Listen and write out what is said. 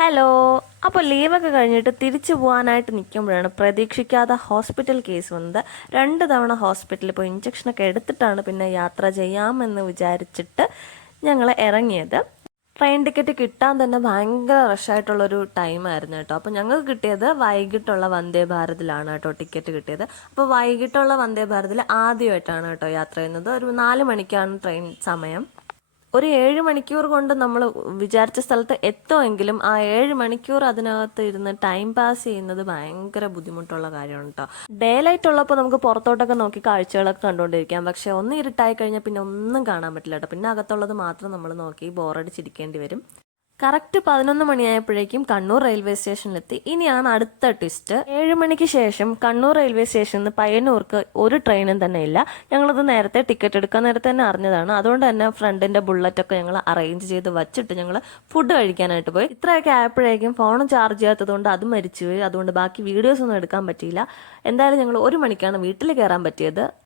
Hello. അപ്പോൾ ലീവൊക്കെ കഴിഞ്ഞിട്ട് തിരിച്ചു പോകാനായിട്ട് നിൽക്കുമ്പോഴാണ് പ്രതീക്ഷിക്കാതെ ഹോസ്പിറ്റൽ കേസ് വന്നത്. 2 തവണ ഹോസ്പിറ്റലിൽ പോയി ഇഞ്ചക്ഷനൊക്കെ എടുത്തിട്ടാണ് പിന്നെ യാത്ര ചെയ്യാമെന്ന് വിചാരിച്ചിട്ട് ഞങ്ങൾ ഇറങ്ങിയത്. ട്രെയിൻ ടിക്കറ്റ് കിട്ടാൻ തന്നെ ഭയങ്കര റഷായിട്ടുള്ളൊരു ടൈമായിരുന്നു കേട്ടോ. അപ്പോൾ ഞങ്ങൾക്ക് കിട്ടിയത് വൈകിട്ടുള്ള വന്ദേ ഭാരതിലാണ് കേട്ടോ ടിക്കറ്റ് കിട്ടിയത്. അപ്പോൾ വൈകിട്ടുള്ള വന്ദേ ഭാരതിൽ ആദ്യമായിട്ടാണ് കേട്ടോ യാത്ര ചെയ്യുന്നത്. ഒരു 4 മണിക്കാണ് ട്രെയിൻ സമയം. ഒരു 7 മണിക്കൂർ കൊണ്ട് നമ്മൾ വിചാരിച്ച സ്ഥലത്ത് എത്തുമെങ്കിലും ആ 7 മണിക്കൂർ അതിനകത്ത് ഇരുന്ന് ടൈം പാസ് ചെയ്യുന്നത് ഭയങ്കര ബുദ്ധിമുട്ടുള്ള കാര്യമാണ് കേട്ടോ. ഡേ ലൈറ്റ് ഉള്ളപ്പോൾ നമുക്ക് പുറത്തോട്ടൊക്കെ നോക്കി കാഴ്ചകളൊക്കെ കണ്ടുകൊണ്ടിരിക്കാം. പക്ഷെ ഒന്ന് ഇരുട്ടായി കഴിഞ്ഞാൽ പിന്നെ ഒന്നും കാണാൻ പറ്റില്ല കേട്ടോ. പിന്നെ അകത്തുള്ളത് മാത്രം നമ്മൾ നോക്കി ബോറടിച്ചിരിക്കേണ്ടി വരും. കറക്റ്റ് 11 മണിയായപ്പോഴേക്കും കണ്ണൂർ റെയിൽവേ സ്റ്റേഷനിലെത്തി. ഇനിയാണ് അടുത്ത ട്വിസ്റ്റ്. 7 മണിക്ക് ശേഷം കണ്ണൂർ റെയിൽവേ സ്റ്റേഷനിൽ നിന്ന് പയ്യന്നൂർക്ക് ഒരു ട്രെയിനും തന്നെ ഇല്ല. ഞങ്ങളത് നേരത്തെ ടിക്കറ്റ് എടുക്കാൻ നേരത്തെ തന്നെ അറിഞ്ഞതാണ്. അതുകൊണ്ട് തന്നെ ഫ്രണ്ടിന്റെ ബുള്ളറ്റൊക്കെ ഞങ്ങൾ അറേഞ്ച് ചെയ്ത് വച്ചിട്ട് ഞങ്ങൾ ഫുഡ് കഴിക്കാനായിട്ട് പോയി. ഇത്രയൊക്കെ ആയപ്പോഴേക്കും ഫോണും ചാർജ് ചെയ്യാത്തതുകൊണ്ട് അത് മരിച്ചുപോയി. അതുകൊണ്ട് ബാക്കി വീഡിയോസ് ഒന്നും എടുക്കാൻ പറ്റിയില്ല. എന്തായാലും ഞങ്ങൾ 1 മണിക്കാണ് വീട്ടിൽ കയറാൻ പറ്റിയത്.